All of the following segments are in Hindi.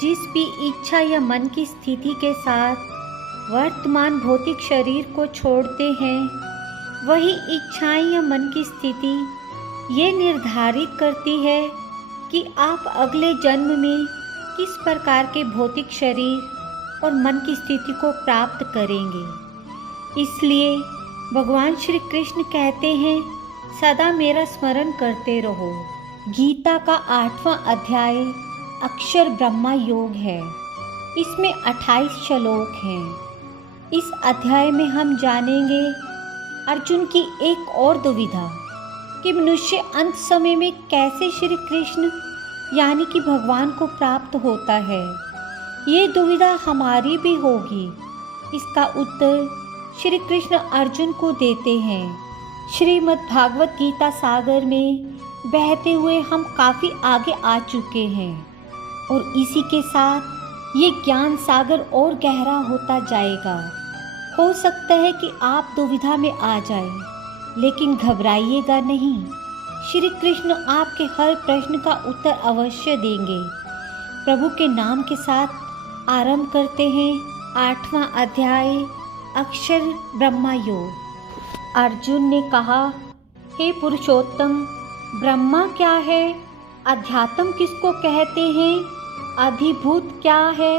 जिस भी इच्छा या मन की स्थिति के साथ वर्तमान भौतिक शरीर को छोड़ते हैं, वही इच्छाएं या मन की स्थिति ये निर्धारित करती है कि आप अगले जन्म में किस प्रकार के भौतिक शरीर और मन की स्थिति को प्राप्त करेंगे। इसलिए भगवान श्री कृष्ण कहते हैं, सदा मेरा स्मरण करते रहो। गीता का 8वां अध्याय अक्षर ब्रह्मा योग है। इसमें 28 श्लोक हैं। इस अध्याय में हम जानेंगे अर्जुन की एक और दुविधा कि मनुष्य अंत समय में कैसे श्री कृष्ण यानी कि भगवान को प्राप्त होता है। ये दुविधा हमारी भी होगी। इसका उत्तर श्री कृष्ण अर्जुन को देते हैं। श्रीमद् भागवत गीता सागर में बहते हुए हम काफ़ी आगे आ चुके हैं और इसी के साथ ये ज्ञान सागर और गहरा होता जाएगा। हो सकता है कि आप दुविधा में आ जाएं, लेकिन घबराइएगा नहीं। श्री कृष्ण आपके हर प्रश्न का उत्तर अवश्य देंगे। प्रभु के नाम के साथ आरंभ करते हैं 8वां अध्याय अक्षर ब्रह्मा योग। अर्जुन ने कहा, हे पुरुषोत्तम, ब्रह्मा क्या है? अध्यात्म किसको कहते हैं? अधिभूत क्या है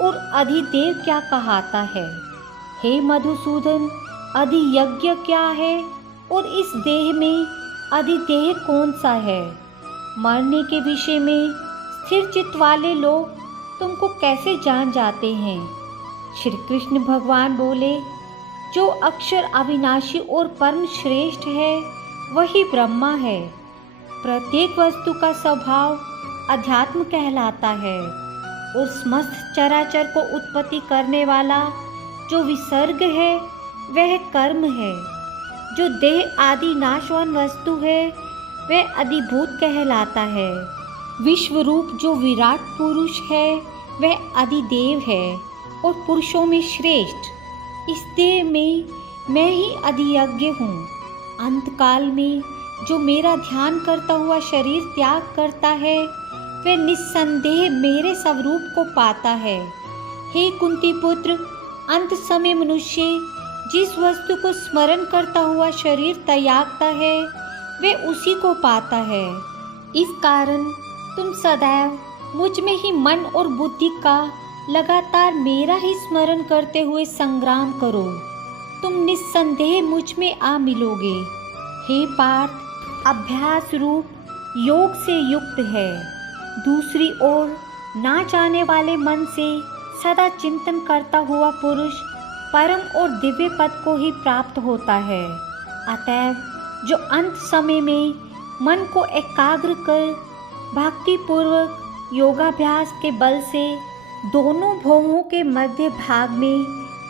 और अधिदेव क्या कहाता है? हे मधुसूदन, अधियज्ञ क्या है और इस देह में अधिदेह कौन सा है? मरने के विषय में स्थिर चित्त वाले लोग तुमको कैसे जान जाते हैं? श्री कृष्ण भगवान बोले, जो अक्षर अविनाशी और परम श्रेष्ठ है वही ब्रह्मा है। प्रत्येक वस्तु का स्वभाव अध्यात्म कहलाता है और समस्त चराचर को उत्पत्ति करने वाला जो विसर्ग है वह कर्म है। जो देह आदि नाशवान वस्तु है वह अधिभूत कहलाता है। विश्वरूप जो विराट पुरुष है वह अधिदेव है और पुरुषों में श्रेष्ठ। इस देह में मैं ही अधियज्ञ हूँ। अंतकाल में जो मेरा ध्यान करता हुआ शरीर त्याग करता है वह निस्संदेह मेरे स्वरूप को पाता है। हे कुंती पुत्र, अंत समय मनुष्य जिस वस्तु को स्मरण करता हुआ शरीर त्यागता है वह उसी को पाता है। इस कारण तुम सदैव मुझ में ही मन और बुद्धि का लगातार मेरा ही स्मरण करते हुए संग्राम करो। तुम निस्संदेह मुझ में आ मिलोगे। हे पार्थ, अभ्यास रूप योग से युक्त है। दूसरी ओर ना जाने वाले मन से सदा चिंतन करता हुआ पुरुष परम और दिव्य पद को ही प्राप्त होता है। अतएव जो अंत समय में मन को एकाग्र कर भक्ति पूर्वक योगाभ्यास के बल से दोनों भौहों के मध्य भाग में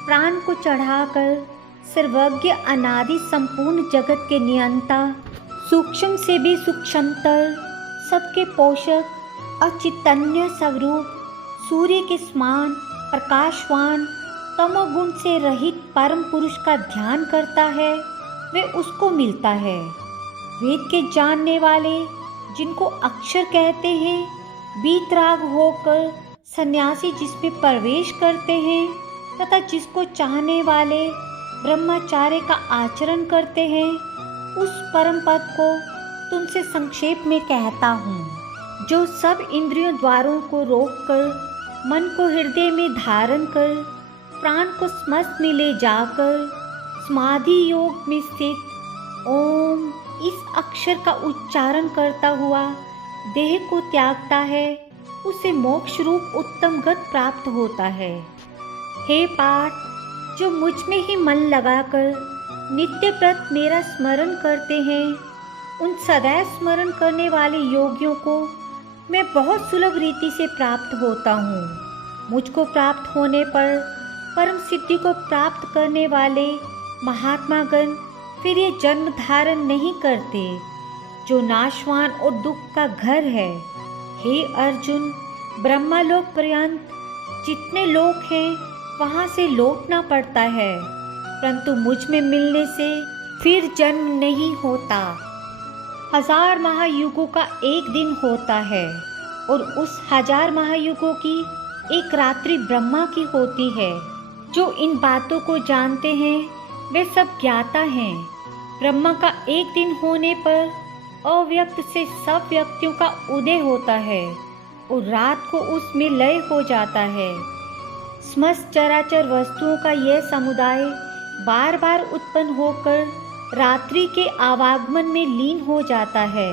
प्राण को चढ़ाकर सर्वज्ञ अनादि संपूर्ण जगत के नियंता, सूक्ष्म से भी सूक्ष्मतर, सबके पोषक, अचैतन्य स्वरूप, सूर्य के समान प्रकाशवान, तमोगुण से रहित परम पुरुष का ध्यान करता है वह उसको मिलता है। वेद के जानने वाले जिनको अक्षर कहते हैं, वीतराग होकर सन्यासी जिसमें प्रवेश करते हैं तथा जिसको चाहने वाले ब्रह्मचार्य का आचरण करते हैं, उस परम पद को तुमसे संक्षेप में कहता हूँ। जो सब इंद्रियों द्वारों को रोककर मन को हृदय में धारण कर प्राण को समस्त में ले जाकर समाधि योग में स्थित ओम इस अक्षर का उच्चारण करता हुआ देह को त्यागता है, उसे मोक्ष रूप उत्तम गत प्राप्त होता है। हे पार्थ, जो मुझ में ही मन लगाकर नित्य प्रत मेरा स्मरण करते हैं, उन सदैव स्मरण करने वाले योगियों को मैं बहुत सुलभ रीति से प्राप्त होता हूँ। मुझको प्राप्त होने पर परम सिद्धि को प्राप्त करने वाले महात्मागण फिर ये जन्म धारण नहीं करते, जो नाशवान और दुख का घर है। हे अर्जुन, ब्रह्मलोक पर्यंत जितने लोक हैं वहाँ से लौटना पड़ता है, परंतु मुझ में मिलने से फिर जन्म नहीं होता। 1000 महायुगों का एक दिन होता है। और उस 1000 महायुगों की एक रात्रि ब्रह्मा की होती है। जो इन बातों को जानते हैं वे सब ज्ञाता हैं। ब्रह्मा का एक दिन होने पर अव्यक्त से सब व्यक्तियों का उदय होता है और रात को उसमें लय हो जाता है। समस्त चराचर वस्तुओं का यह समुदाय बार बार उत्पन्न होकर रात्रि के आवागमन में लीन हो जाता है।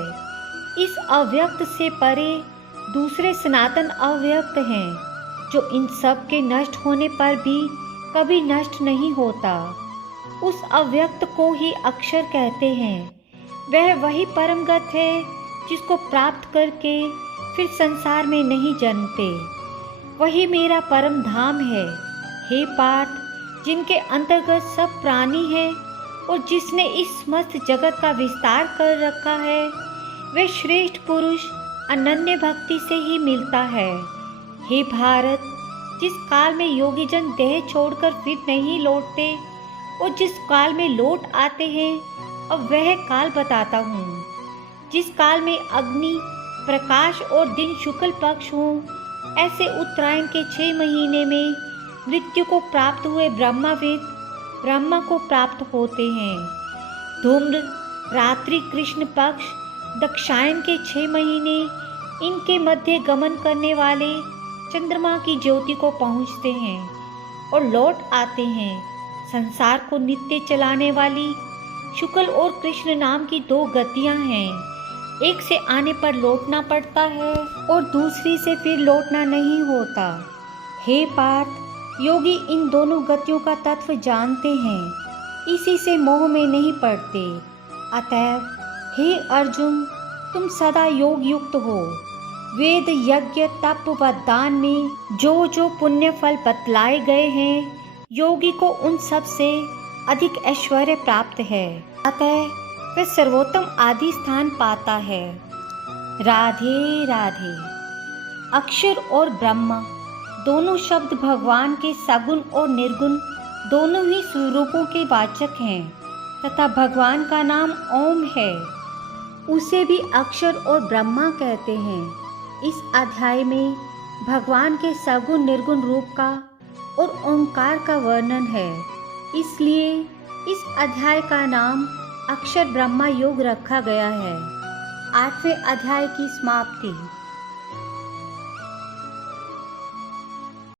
इस अव्यक्त से परे दूसरे सनातन अव्यक्त हैं जो इन सब के नष्ट होने पर भी कभी नष्ट नहीं होता। उस अव्यक्त को ही अक्षर कहते हैं। वह वही परमगत है जिसको प्राप्त करके फिर संसार में नहीं जन्मते। वही मेरा परम धाम है। हे पार्थ, जिनके अंतर्गत सब प्राणी हैं और जिसने इस समस्त जगत का विस्तार कर रखा है, वह श्रेष्ठ पुरुष अनन्य भक्ति से ही मिलता है। हे भारत, जिस काल में योगी जन देह छोड़कर फिर नहीं लौटते और जिस काल में लौट आते हैं, अब वह काल बताता हूँ। जिस काल में अग्नि, प्रकाश और दिन शुक्ल पक्ष हो, ऐसे उत्तरायण के 6 महीने में मृत्यु को प्राप्त हुए ब्रह्माविद ब्रह्मा को प्राप्त होते हैं। धूम्र, रात्रि, कृष्ण पक्ष, दक्षायन के 6 महीने इनके मध्य गमन करने वाले चंद्रमा की ज्योति को पहुँचते हैं और लौट आते हैं। संसार को नित्य चलाने वाली शुक्ल और कृष्ण नाम की 2 गतियाँ हैं। एक से आने पर लौटना पड़ता है और दूसरी से फिर लौटना नहीं होता। हे पार्थ, योगी इन दोनों गतियों का तत्व जानते हैं, इसी से मोह में नहीं पड़ते। अतएव हे अर्जुन, तुम सदा योग युक्त हो। वेद, यज्ञ, तप व दान में जो जो पुण्य फल बतलाए गए हैं, योगी को उन सब से अधिक ऐश्वर्य प्राप्त है। अतः वह सर्वोत्तम आदि स्थान पाता है। राधे राधे। अक्षर और ब्रह्म दोनों शब्द भगवान के सगुण और निर्गुण दोनों ही स्वरूपों के वाचक हैं तथा भगवान का नाम ओम है। उसे भी अक्षर और ब्रह्मा कहते हैं। इस अध्याय में भगवान के सगुण निर्गुण रूप का और ओंकार का वर्णन है, इसलिए इस अध्याय का नाम अक्षर ब्रह्मा योग रखा गया है। 8वें अध्याय की समाप्ति।